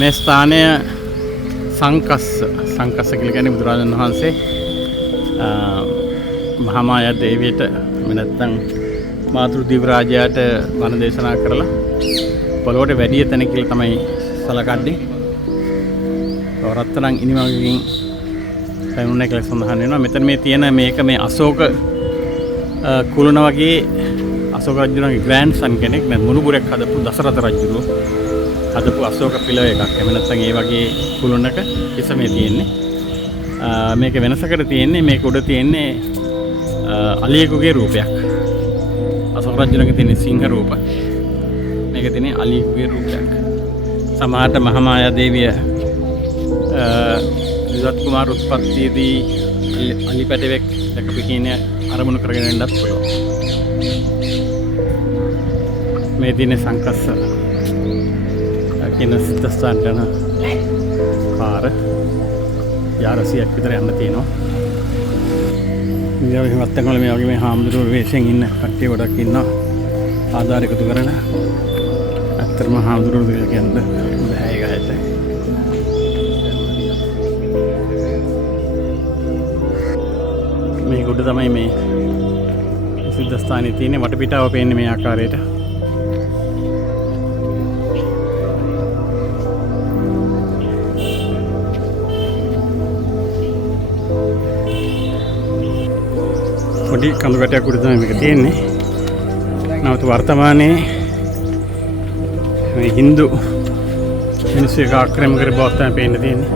මේ ස්ථානය සංකස්ස කියලා කියන්නේ බුදුරජාණන් වහන්සේ මහාමායා දේවියට නැත්නම් මාතෘ දිව්‍ය රාජයාට බණ දේශනා කරලා පොළොවට වැඩි තැන කියලා තමයි සලකන්නේ. රත්තරන් ඉනිමගකින් පැනුනේ කියලා සඳහන් වෙනවා. මෙතන මේ තියෙන මේ අශෝක කුලන වගේ අශෝක රජුගේ ග්‍රෑන්ඩ්සන් කෙනෙක් මුණුබුරක් හදපු දසරථ රජු හදපු අශෝක පිළව එකක්. එහෙම නැත්නම් ඒ වගේ කුලනක ඉස මේ තියෙන්නේ. මේක වෙනසකට තියෙන්නේ මේක උඩ තියෙන්නේ අලියෙකුගේ රූපයක්. අශෝක රජුගේ තියෙන සිංහ රූප. මේක තියෙන්නේ අලියෙකුගේ රූපයක්. සමහරට මහාමායා දේවිය විජත් කුමාර උත්පත්තියේදී අලි පැටවෙක් දැකපු කියන අරමුණු කරගෙන ඉන්නත් පුළුවන්. මේ දිනේ සංකස්ස කියන සිද්ධාස්ථානට යන පාර යාරසියක් විතර යන්න තියෙනවා. ඉතින් මේ වත්තන් වල මේ වගේ මේ හාමුදුරුවෝ වෙෂෙන් ඉන්න කට්ටිය ගොඩක් ඉන්නවා. ආධාර එකතු කරන අත්‍තරම හාමුදුරුවෝ කියලා කියන්නේ බෑ ඒක හැට. මේ ගොඩ තමයි මේ සිද්ධාස්ථානයේ තියෙන්නේ. වටපිටාව පේන්නේ මේ ආකාරයට. පොඩි කඳු ගැටයක් උඩ තමයි මේක තියෙන්නේ. නමුත් වර්තමානයේ මේ Hindu මිනිස්සු එක ආක්‍රමණය කර බවක් තමයි පේන්න තියෙන්නේ.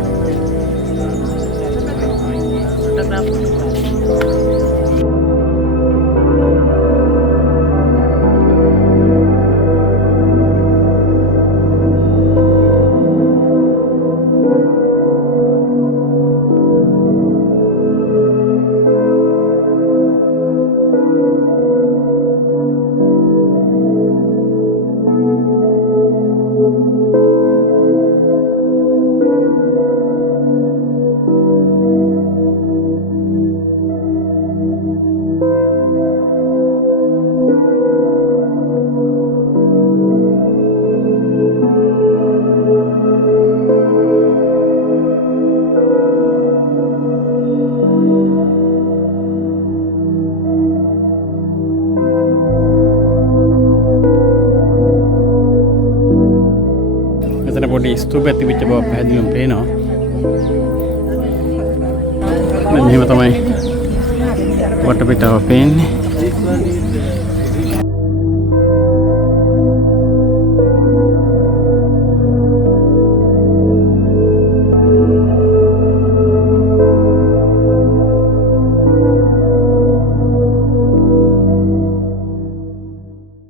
පොඩි ස්තූපයක් තිබිච්ච බව පැහැදිලිවම පේනවා. මෙහෙම තමයි වටපිටාව පේන්නේ.